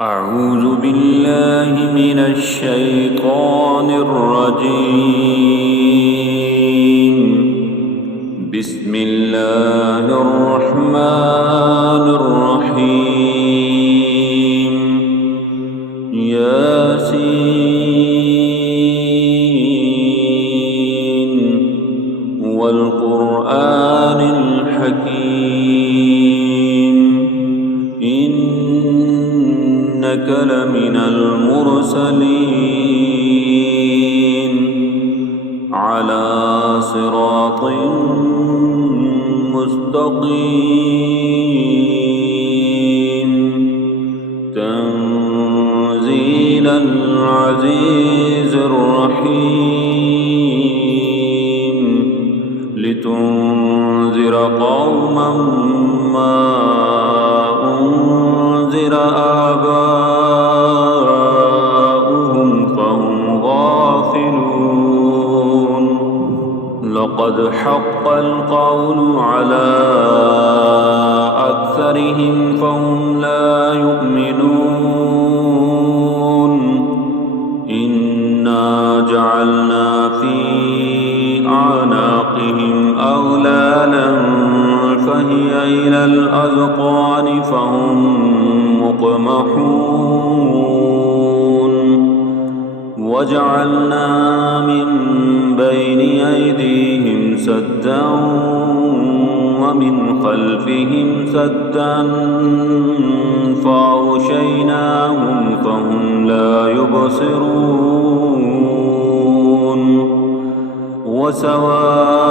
أعوذ بالله من الشيطان الرجيم. بسم الله الرحمن الرحيم. ياسين والقرآن الحكيم إنك لمن المرسلين على صراط مستقيم تنزيل العزيز الرحيم لتنذر قوما ما أنذر آباؤهم فهم غافلون. لقد حق القول على أكثرهم فهم لا يؤمنون. إنا جعلنا في أعناقهم أغلالا فهي إلى الأذقان فهم مقمحون. وجعلنا من بين أيديهم سدا ومن خلفهم سدا فأغشيناهم فهم لا يبصرون. وسواء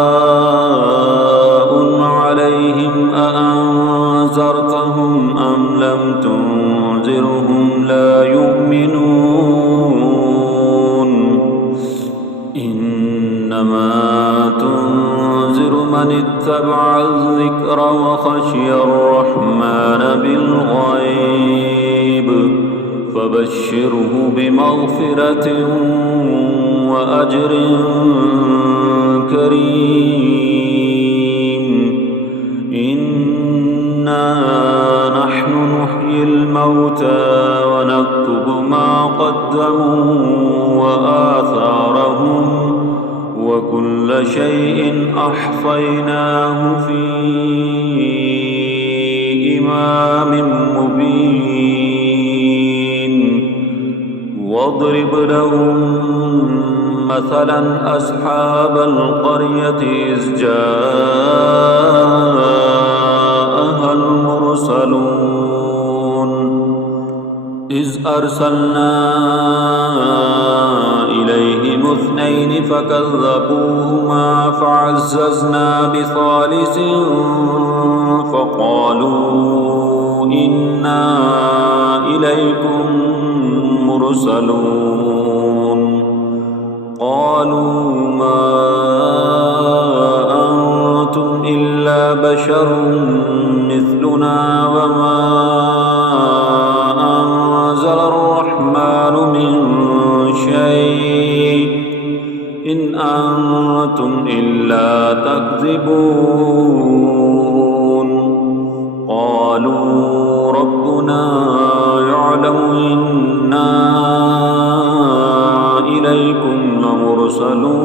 عليهم أأنذرتهم أم لم تنذرهم لا يؤمنون. إنما تنذر من اتبع الذكر وخشي الرحمن بالغيب فبشره بمغفرة وأجر كريم. إنا نحن نحيي الموتى ونكتب ما قدموا وآثارهم وكل شيء أحصيناه في إمام مبين. واضرب لهم مثلا أصحاب القرية إذ جاءها المرسلون إذ أرسلنا إليهم اثنين فكذبوهما فعززنا بثالث فقالوا إنا إليكم مرسلون. قالوا ما أنتم إلا بشر مثلنا وما أنزل الرحمن من شيء إن أنتم إلا تكذبون. قالوا ربنا يعلم إنا إليكم لمرسلون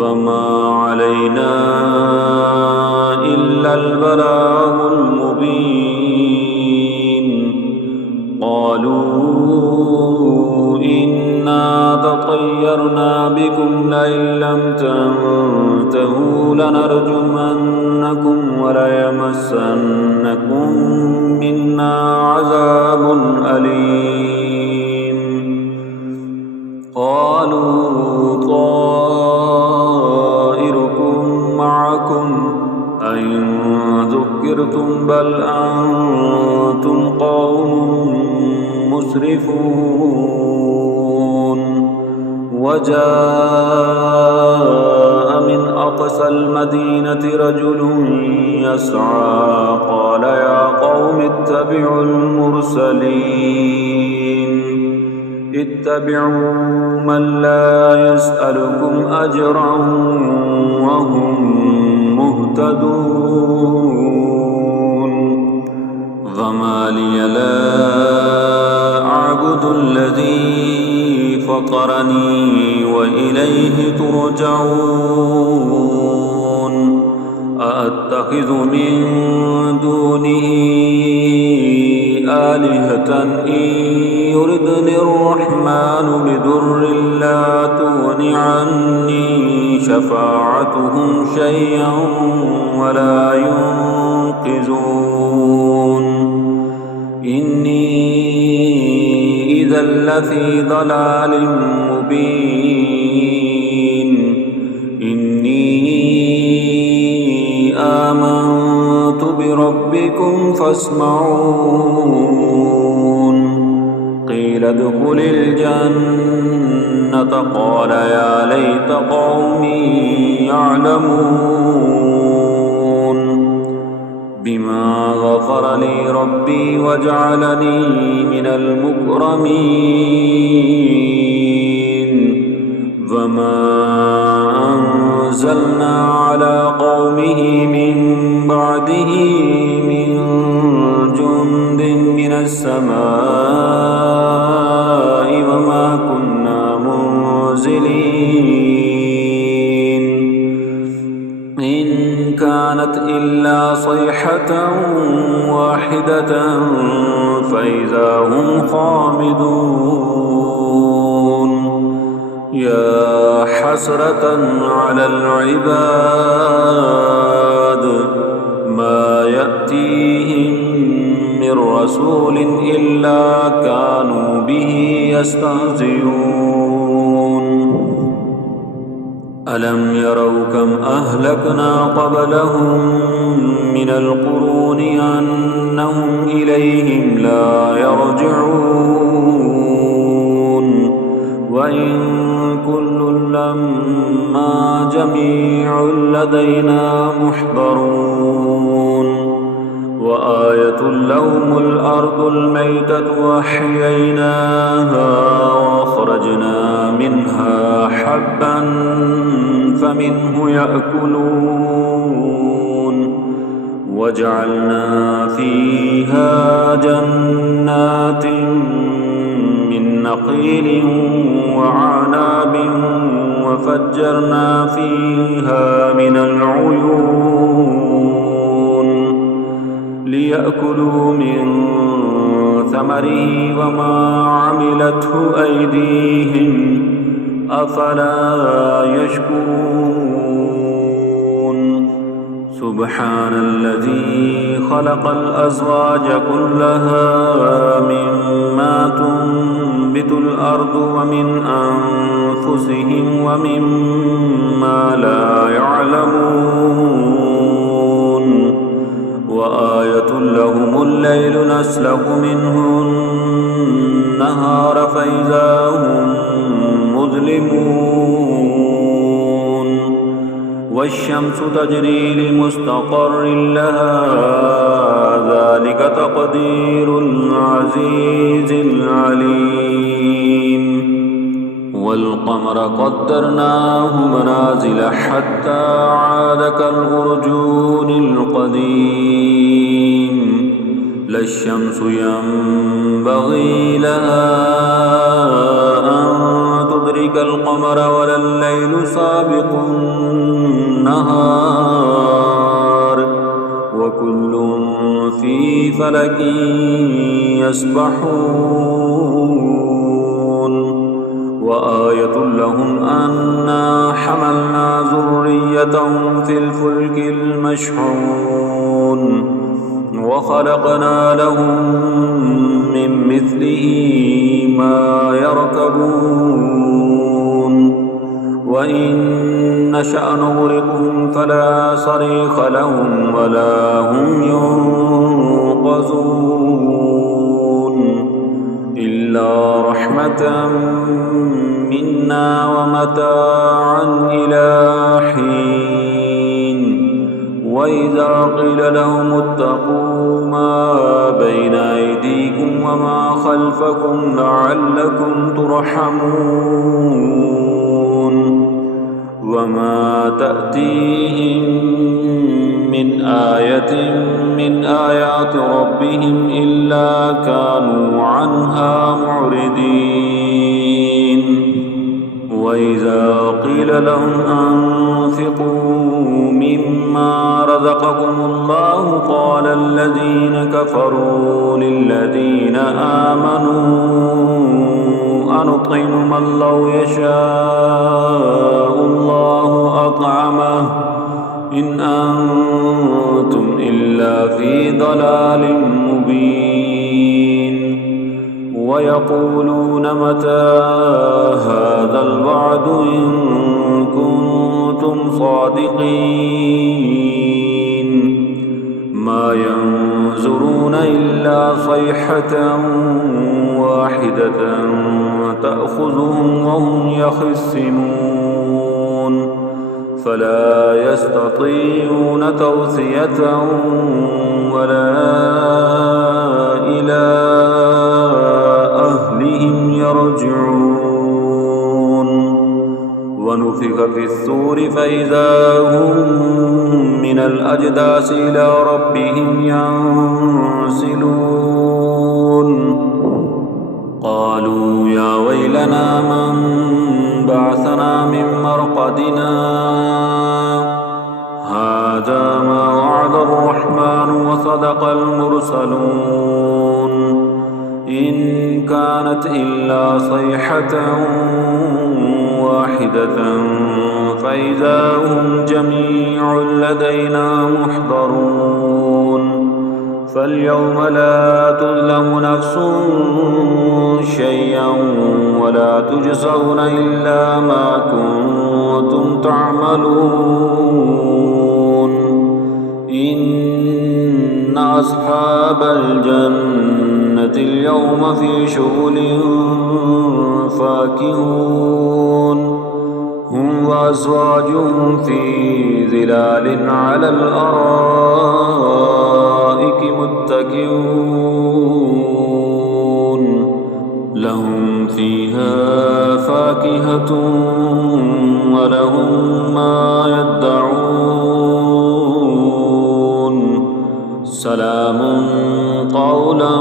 وما علينا إلا البلاغ المبين. قالوا إنا تطيرنا بكم لئن لم تنتهوا لنرجمنكم وليمسنكم منا عذاب أليم. قالوا طائركم معكم أئن ذكرتم بل أنتم قوم مسرفون. وجاء من أقصى المدينة رجل يسعى قال يا قوم اتبعوا المرسلين اتبعوا من لا يسألكم أجرا وهم مهتدون. وما لي لا أعبد الذي فطرني وإليه ترجعون أأتخذ من دونه آلهة إن يردني الرحمن بضر لا تغن عني شفاعتهم شيئا ولا ينقذون إني إذا لفي ضلال مبين إني آمنت بربكم فاسمعون قيل ادخل الجنة قال يا ليت قومي يعلمون بما غفر لي ربي وجعلني من المكرمين وما أنزلنا على قومه من بعده من جند من السماء وما كنا منزلين إن كانت إلا صيحة واحدة فإذا هم خامدون يا حسرة على العباد ما يأتيهم من رسول إلا كانوا به يستهزئون ألم يروا كم أهلكنا قبلهم من القرون أنهم إليهم لا يرجعون وإن كل لما جميع لدينا محضرون وآية لهم الأرض الميتة وأحييناها وأخرجنا منها حبا فمنه يأكلون وجعلنا فيها جنات من نخيل وعناب وفجرنا فيها من العيون ليأكلوا من ثمره وما عملته أيديهم أفلا يشكرون سبحان الذي خلق الأزواج كلها مما تنبت الأرض ومن أنفسهم ومما لا يعلمون وآية لهم الليل نسلخ منه النهار فإذا هم مظلمون والشمس تجري لمستقر لها ذلك تقدير العزيز العليم والقمر قدرناه منازل حتى عاد كالأرجون القديم لا الشمس ينبغي لها أن تدرك القمر ولا الليل سابق النهار وكل في فلك يسبحون وآية لهم أنا حملنا ذريتهم في الفلك المشحون وخلقنا لهم من مثله ما يركبون وإن نشأ نغرقهم فلا صريخ لهم ولا هم ينقذون إلا رحمة منا ومتاعا إلى حين وإذا قيل لهم اتقوا ما بين أيديكم وما خلفكم لعلكم ترحمون وما تأتيهم من آية من آيات ربهم إلا كانوا عنها معرضين وإذا قيل لهم أنفقوا مما رزقكم الله قال الذين كفروا للذين آمنوا أنطعم من لو يشاء الله أطعمه إن أنتم إلا في ضلال مبين ويقولون متى هذا الوعد إن كنتم صادقين ما ينظرون إلا صيحة واحدة تأخذهم وهم يخصمون فلا يستطيعون توصية ولا إلى أهلهم يرجعون ونفخ في الصور فإذا هم من الأجداث إلى ربهم ينسلون قالوا يا ويلنا من بعثنا من مرقدنا هذا ما وعد الرحمن وصدق المرسلون إن كانت إلا صيحة واحدة فإذا هم جميع لدينا محضرون فاليوم لا تظلم نفس شيئا ولا تجزون إلا ما كنتم تعملون إن أصحاب الجنة اليوم في شغل فاكهون هم وأزواجهم في ظلال على الأرائك متكئون لهم فيها فاكهة ولهم ما يدعون سلام قولا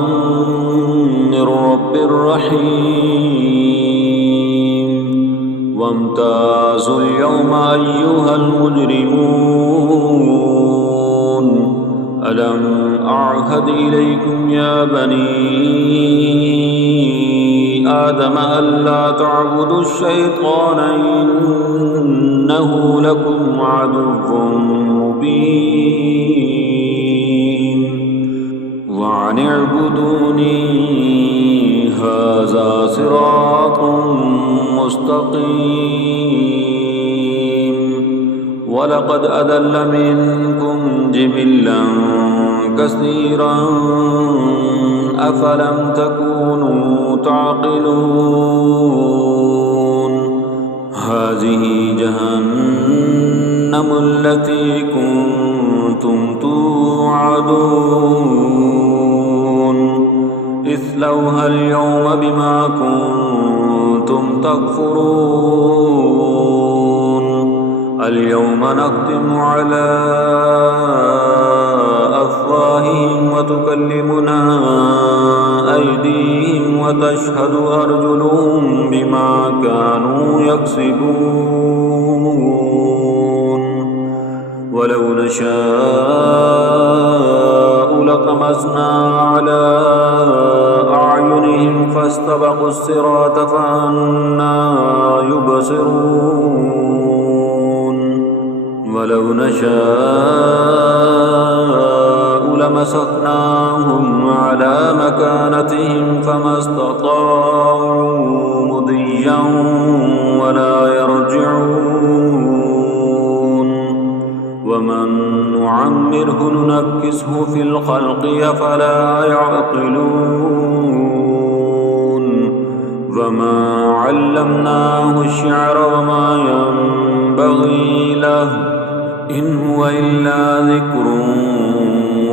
من رب رحيم وامتازوا اليوم أيها المجرمون ألم أعهد إليكم يا بني آدم ألا تعبدوا الشيطان إنه لكم عدو مبين وأن اعبدوني هذا صراط مستقيم ولقد أضل منكم جبلا كثيرا أفلم تكونوا تعقلون هذه جهنم التي كنتم توعدون اصلوها اليوم بما كنتم تكفرون اليوم نختم على أفواههم وتكلمنا أيديهم وتشهد أرجلهم بما كانوا يكسبون ولو نشاء لطمسنا على أعينهم فاستبقوا الصراط فأنى يبصرون ولو نشاء لمسخناهم على مكانتهم فما استطاعوا مضيا ولا يرجعون ومن نعمره ننكسه في الخلق أفلا يعقلون وما علمناه الشعر وما ينبغي له إن هو إلا ذكر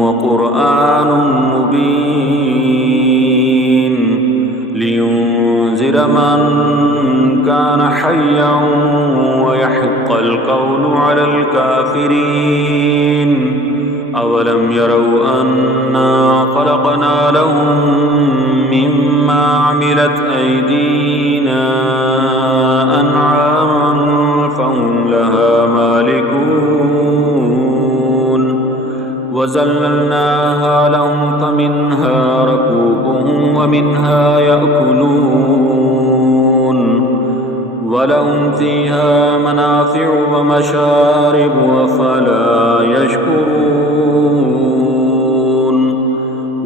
وقرآن مبين لينذر من كان حيا ويحق القول على الكافرين أولم يروا أنا خلقنا لهم مما عملت أيدينا أنعاما فهم لها مالكون وذللناها لهم فمنها ركوبهم ومنها يأكلون ولهم فيها منافع ومشارب أفلا يشكرون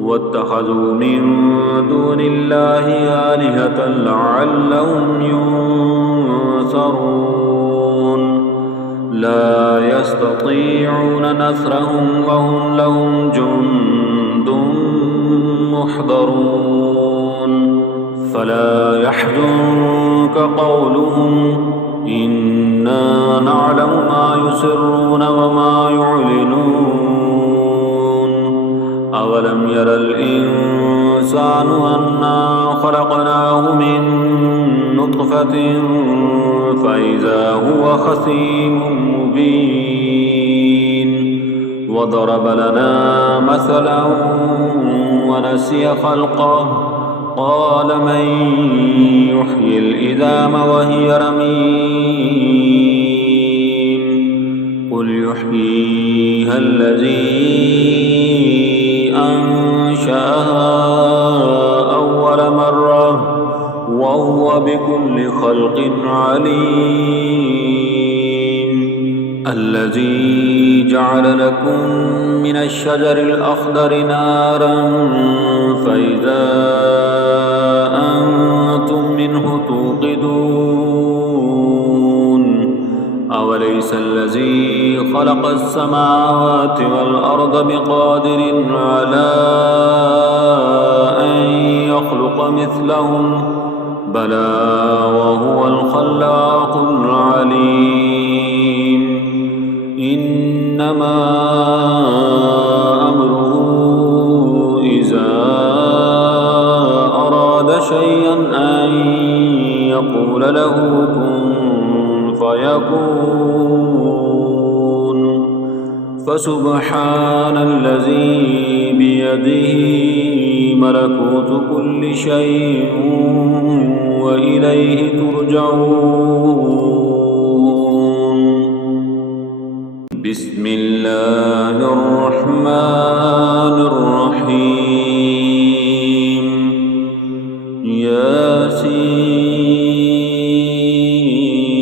واتخذوا من دون الله آلهة لعلهم ينصرون لا يستطيعون نصرهم وهم لهم جند محضرون فلا يحزنك قولهم إنا نعلم ما يسرون وما يعلنون أولم ير الإنسان أنا خلقناه من نطفة فإذا هو خصيم مبين وضرب لنا مثلا ونسي خلقه قال من يحيي العظام وهي رميم قل يحييها الذي أنشأها أول مرة وهو بكل خلق عليم الذي جعل لكم من الشجر الأخضر نارا فإذا أنتم منه توقدون أوليس الذي خلق السماوات والأرض بقادر على أن يخلق مثلهم بلى وهو الخلاق العليم إنما أمره إذا أراد شيئا أن يقول له كن فيكون فسبحان الذي بيده ملكوت كل شيء وإليه ترجعون بسم الله الرحمن الرحيم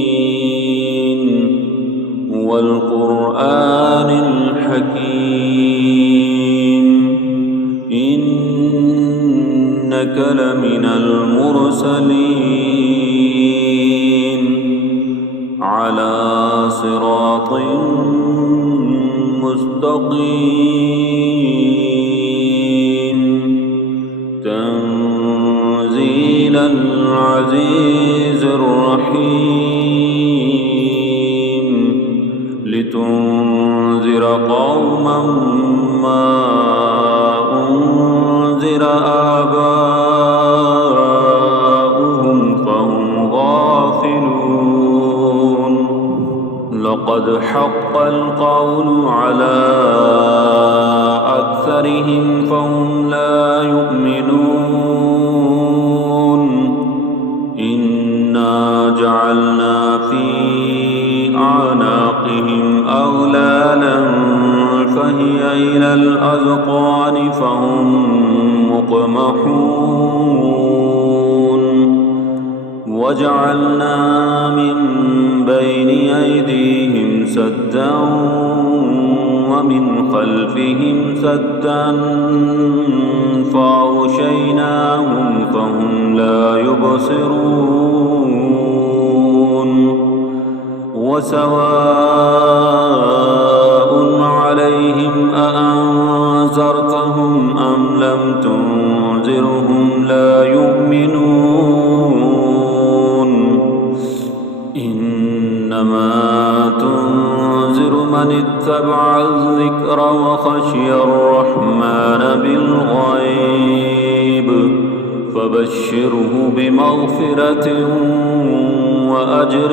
ياسين والقرآن الحكيم إنك لمن المرسلين على صراط مستقيم تنزيل العزيز الرحيم لتنذر قوما ما أنذر آباؤهم فهم غافلون لقد حق القول على أكثرهم فهم لا يؤمنون إنا جعلنا في أعناقهم أغلالا فهي إلى الأذقان فهم مقمحون وجعلنا من بين أيديهم سدا ومن خلفهم سدا فأغشيناهم فهم لا يبصرون وسواء عليهم أأنذرتهم أم لم تنذرهم لا يؤمنون إنما تنذر من اتبع الذكر وخشي الرحمن بالغيب فبشره بمغفرة وأجر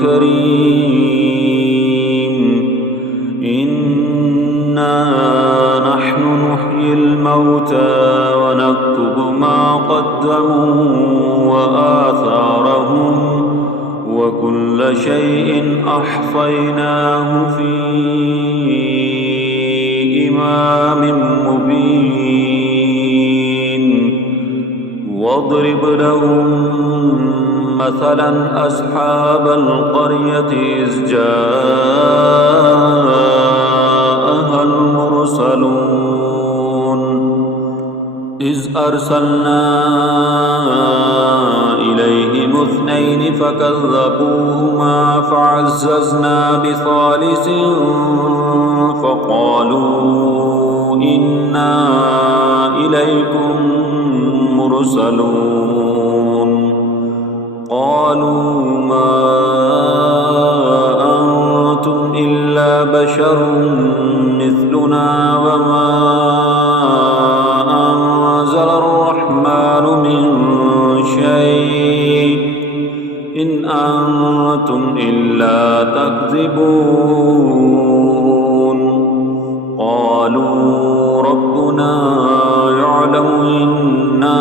كريم الموتى ونكتب ما قدموا وآثارهم وكل شيء أحصيناه في إمام مبين واضرب لهم مثلا أصحاب القرية إذ جاءها المرسلون إذ أرسلنا إليهم اثنين فكذبوهما فعززنا بثالث فقالوا إنا إليكم مرسلون قالوا ما أنتم إلا بشر مثلنا وما أنزل الرحمن من شيء إن أنتم إلا تكذبون قالوا ربنا يعلم إنا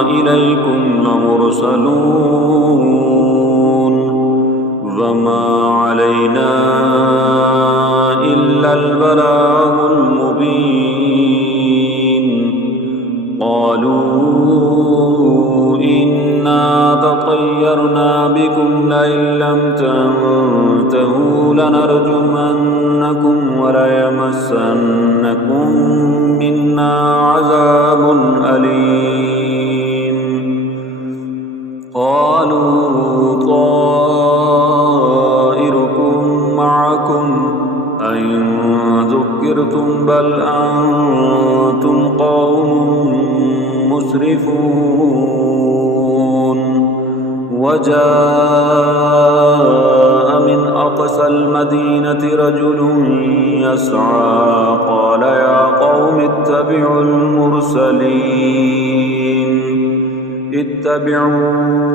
إليكم لمرسلون وما علينا إلا البلاغ المبين قالوا إنا تطيرنا بكم لئن لم تنتهوا لنرجمنكم وليمسنكم منا عذاب أليم قالوا طائركم معكم أئن ذكرتم بل أنتم قوم مسرفون وجاء من أقصى المدينة رجل يسعى قال يا قوم اتبعوا المرسلين اتبعوا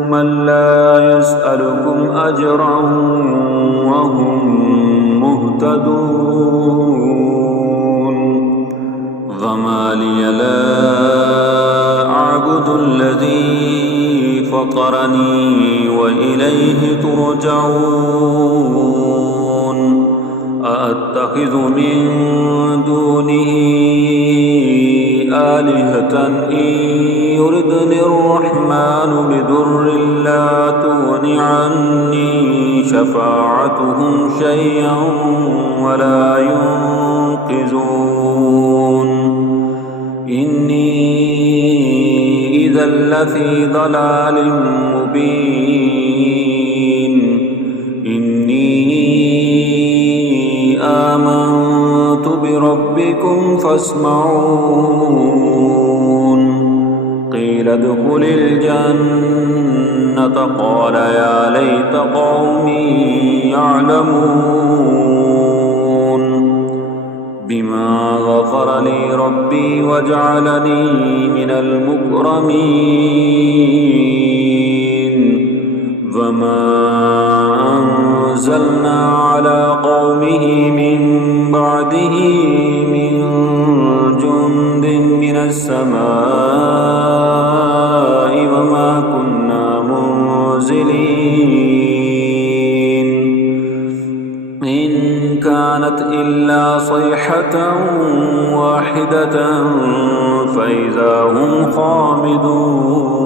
من لا يسألكم أجرا وهم مهتدون وما لي لا أعبد الذي فطرني وإليه ترجعون أأتخذ من دونه آلهة إن يردني الرحمن بضر لا تغن عني شفاعتهم شيئا ولا ينقذون إني إذا لفي ضلال مبين إني آمنت بربكم فاسمعون قيل ادخل الجنة قال يا ليت قومي يعلمون بما غفر لي ربي وجعلني من المكرمين وما أنزلنا على قومه من بعده من جند من السماء وما كنا منزلين إن كانت إلا صيحة واحدة فإذا هم خامدون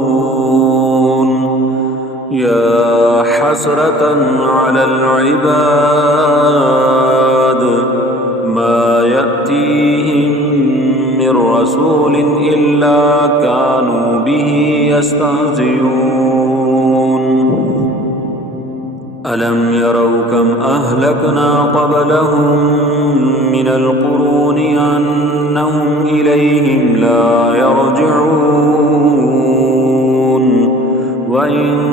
يا حسرة على العباد ما يأتيهم من رسول إلا كانوا به يستهزئون ألم يروا كم أهلكنا قبلهم من القرون أنهم إليهم لا يرجعون وإن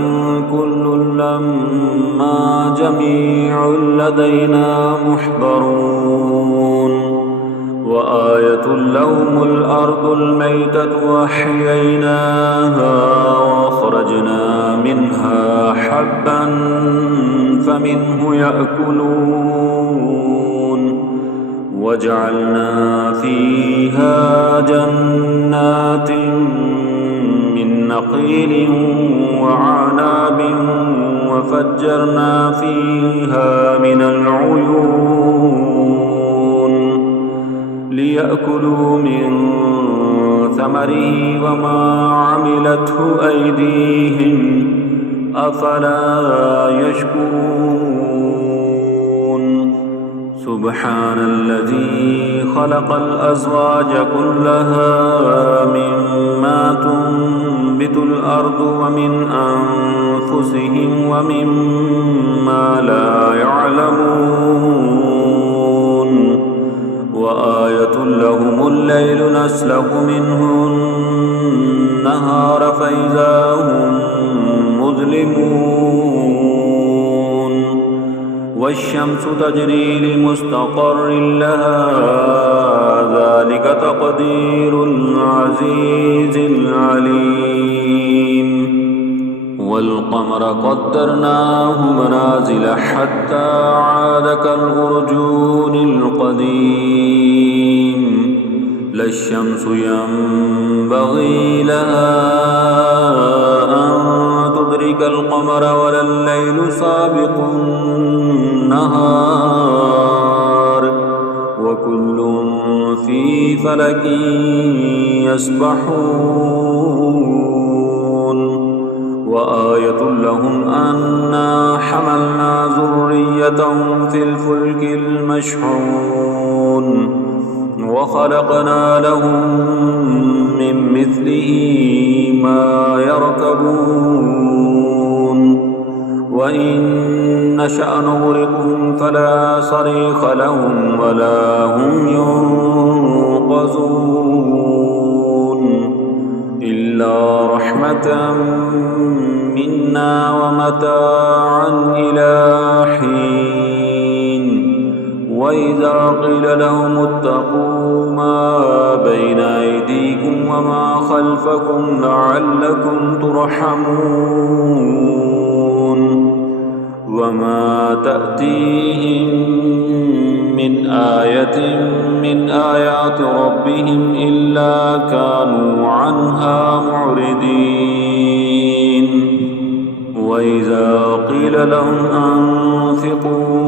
كل لما جميع لدينا محضرون وآية لهم الأرض الميتة وأحييناها وأخرجنا منها حبا فمنه يأكلون وجعلنا فيها جنات من نخيل وعناب وفجرنا فيها من العيون ليأكلوا من ثمره وما عملته أيديهم أفلا يشكرون سبحان الذي خلق الأزواج كلها مما تنبت الأرض ومن أنفسهم ومما لا يعلمون وآية لهم الليل نسلخ منه النهار فإذا هم مظلمون والشمس تجري لمستقر لها ذلك تقدير العزيز العليم والقمر قدرناه منازل حتى عاد كالأرجون القديم لا الشمس ينبغي لها أن تدرك القمر ولا الليل سابق النهار وكل في فلك يسبحون وآية لهم أنا حملنا ذريتهم في الفلك المشحون وخلقنا لهم من مثله ما يركبون وإن نشأ نغرقهم فلا صريخ لهم ولا هم ينقذون إلا رحمة منا ومتاعا إلى حين وإذا قيل لهم اتقوا ما بين أيديكم وما خلفكم لعلكم ترحمون وما تأتيهم من آية من آيات ربهم إلا كانوا عنها معرضين وإذا قيل لهم أنفقوا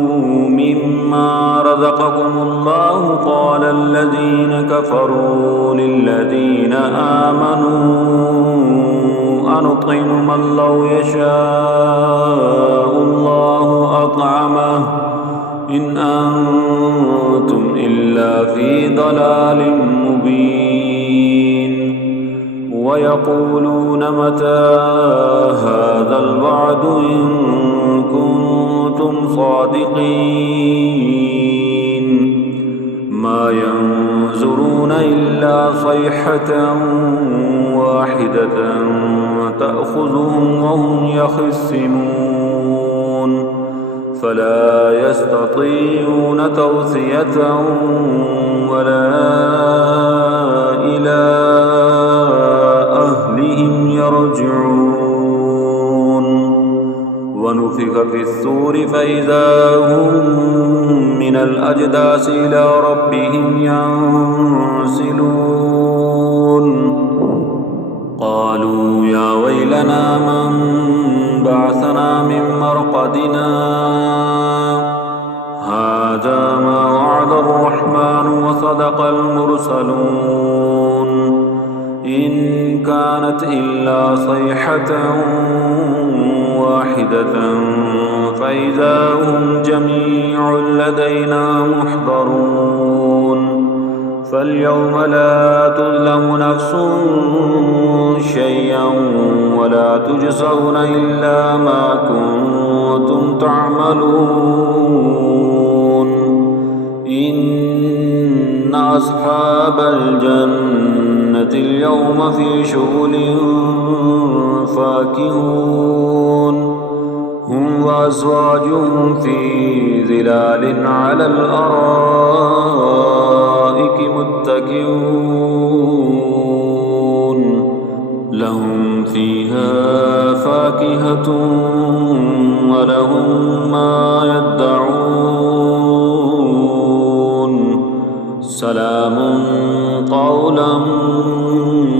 مما رزقكم الله قال الذين كفروا للذين آمنوا أنطعم من لو يشاء الله أطعمه إن أنتم إلا في ضلال مبين ويقولون متى هذا الوعد إن كنتم صادقين ما ينظرون إلا صيحة واحدة تأخذهم وهم يخصمون فلا يستطيعون توصية ولا إلى أهلهم يرجعون ونفخ في الصور فإذا هم من الأجداث إلى ربهم ينسلون قالوا يا ويلنا من بعثنا من مرقدنا هذا ما وعد الرحمن وصدق المرسلون إن كانت إلا صيحة واحدة فإذا هم جميع لدينا محضرون فاليوم لا تظلم نفس شيئا ولا تجزون إلا ما كنتم تعملون إن أصحاب الجنة اليوم في شغل فاكهون هم وأزواجهم في ظلال على الأرائك متكئون لهم فيها فاكهة ولهم ما يدعون قولا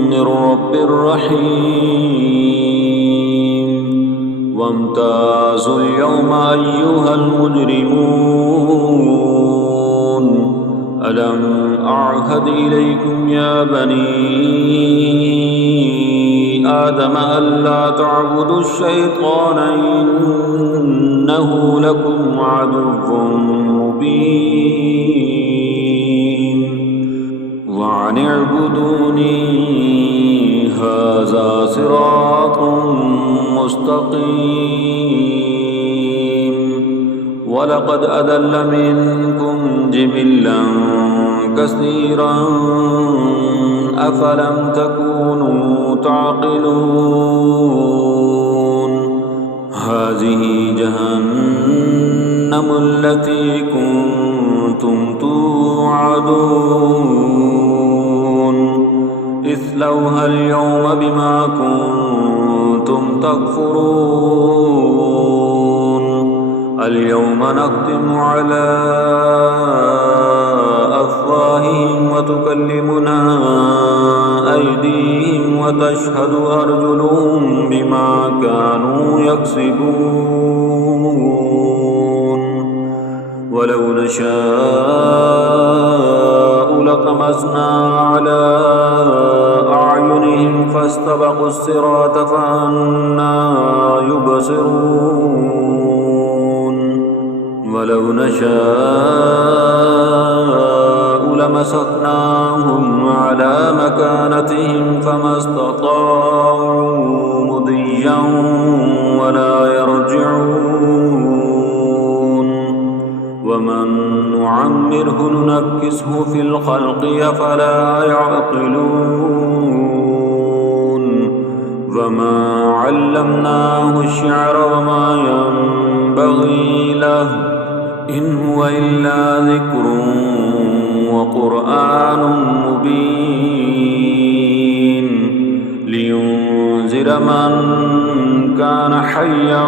من رب رحيم وامتازوا اليوم أيها المجرمون ألم أعهد إليكم يا بني آدم ألا تعبدوا الشيطان إنه لكم عدو مبين وأن اعبدوني هذا صراط مستقيم ولقد أضل منكم جبلا كثيرا أفلم تكونوا تعقلون هذه جهنم التي كنتم توعدون اصلوها اليوم بما كنتم تكفرون اليوم نختم على أفواههم وتكلمنا أيديهم وتشهد أرجلهم بما كانوا يكسبون ولو نشاء لطمسنا على أعينهم فاستبقوا الصراط فأنى يبصرون ولو نشاء لمسخناهم على مكانتهم فما استطاعوا مضيا ولا يرجعون ومن نعمره ننكسه في الخلق أفلا يعقلون وما علمناه الشعر وما ينبغي له إن هو إلا ذكر وقرآن مبين لينذر من كان حيا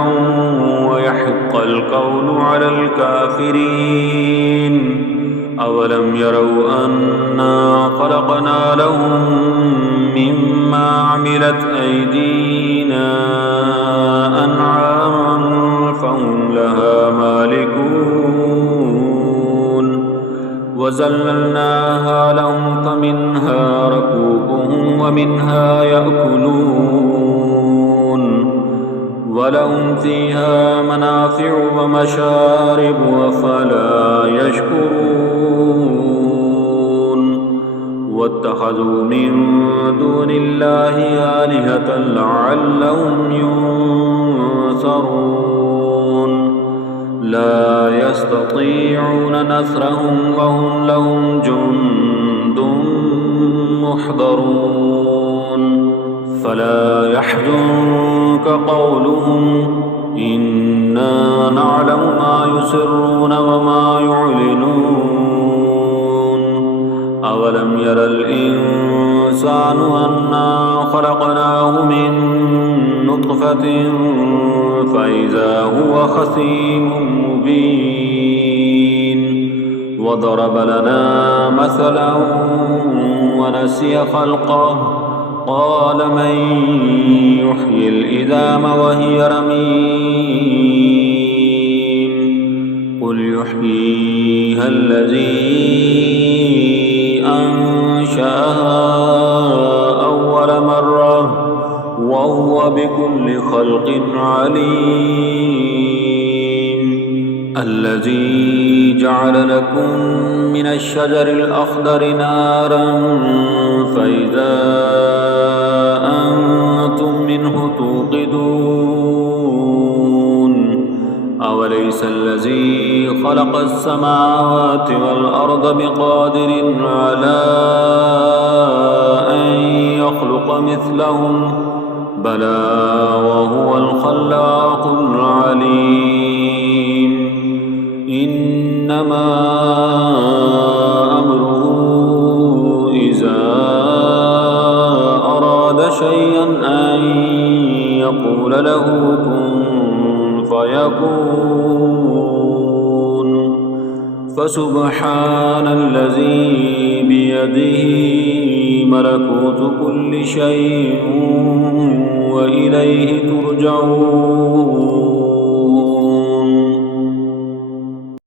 ويحق القول على الكافرين أولم يروا أنا خلقنا لهم مما عملت أيدينا أنعاما فهم لها مالكون وزللناها لهم فمنها ركوبهم ومنها يأكلون ولهم فيها منافع ومشارب أفلا يشكرون واتخذوا من دون الله آلهة لعلهم ينصرون لا يستطيعون نصرهم وهم لهم جند محضرون فلا يحزنك قولهم إنا نعلم ما يسرون وما يعلنون أولم ير الإنسان أنا خلقناه من نطفة فإذا هو خصيم مبين وضرب لنا مثلا ونسي خلقه قال من يحيي العظام وهي رميم قل يحييها الذي أنشأها أول مرة وهو بكل خلق عليم الذي جعل لكم من الشجر الأخضر نارا فإذا أنتم منه توقدون أوليس الذي خلق السماوات والأرض بقادر على أن يخلق مثلهم بلى وهو الخلاق العليم إنما أمره إذا أراد شيئا أن يقول له كن فيكون فسبحان الذي بيده ملكوت كل شيء وإليه ترجعون.